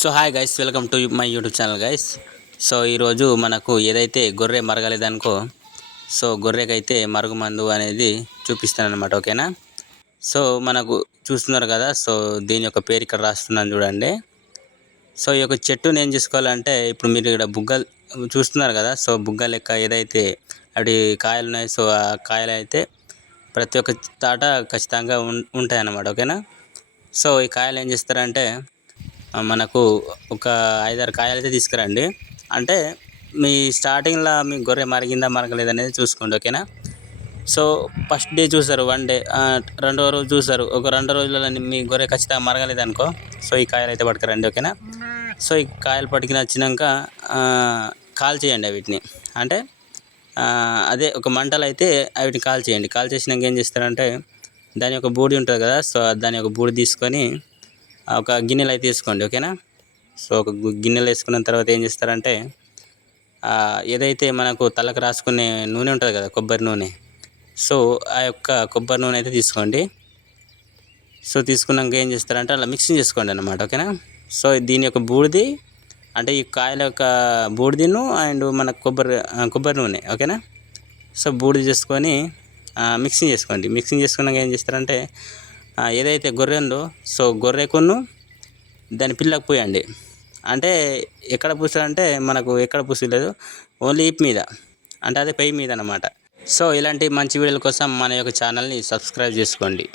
So hi guys, welcome to my YouTube channel guys. So ఈరోజు మనకు ఏదైతే గొర్రె మరగలేదనుకో, సో గొర్రెకైతే మరుగు మందు అనేది చూపిస్తాను అనమాట. ఓకేనా? సో మనకు చూస్తున్నారు కదా, సో దీని యొక్క పేరు ఇక్కడ రాస్తున్నాను చూడండి. సో ఈ యొక్క చెట్టుని ఏం చేసుకోవాలంటే, ఇప్పుడు మీరు ఇక్కడ బుగ్గలు చూస్తున్నారు కదా, సో బుగ్గ లెక్క ఏదైతే అవి కాయలు ఉన్నాయి, సో ఆ కాయలు అయితే ప్రతి ఒక్క తాట ఖచ్చితంగా ఉంటాయి అన్నమాట. ఓకేనా? సో ఈ కాయలు ఏం చేస్తారంటే, మనకు ఒక 5-6 కాయలు అయితే తీసుకురండి. అంటే మీ స్టార్టింగ్లో మీ గొర్రె మరిగిందా మరగలేదనేది చూసుకోండి. ఓకేనా? సో ఫస్ట్ డే చూస్తారు, 1 డే, రెండవ రోజు చూస్తారు. ఒక 2 రోజులలో మీ గొర్రె ఖచ్చితంగా మరగలేదనుకో, సో ఈ కాయలు అయితే పట్టుకురండి. ఓకేనా? సో ఈ కాయలు పట్టుకుని వచ్చినాక కాల్ చేయండి వీటిని. అంటే అదే ఒక మంటలు అయితే వీటిని కాల్ చేయండి. కాల్ చేసినాక ఏం చేస్తారంటే, దాని యొక్క బూడి ఉంటుంది కదా, సో దాని యొక్క బూడి తీసుకొని ఒక గిన్నెలో అయితే తీసుకోండి. ఓకేనా? సో ఒక గిన్నెలో వేసుకున్న తర్వాత ఏం చేస్తారంటే, ఏదైతే మనకు తలకు రాసుకునే నూనె ఉంటుంది కదా, కొబ్బరి నూనె, సో ఆ యొక్క కొబ్బరి నూనె అయితే తీసుకోండి. సో తీసుకున్నాక ఏం చేస్తారంటే అలా మిక్సింగ్ చేసుకోండి అన్నమాట. ఓకేనా? సో దీని యొక్క బూడిది అంటే ఈ కాయల యొక్క బూడిదిను అండ్ మన కొబ్బరి నూనె. ఓకేనా? సో బూడిది చేసుకొని మిక్సింగ్ చేసుకోండి. మిక్సింగ్ చేసుకున్నాక ఏం చేస్తారంటే, ఏదైతే గొర్రె ఉందో, సో గొర్రెకును దాని పిల్లకు పోయండి. అంటే ఎక్కడ పూసారంటే, మనకు ఎక్కడ పూసలేదు, ఓన్లీ ఈప్ మీద, అంటే అదే పై మీద అన్నమాట. సో ఇలాంటి మంచి వీడియోల కోసం మన యొక్క ఛానల్ని సబ్స్క్రైబ్ చేసుకోండి.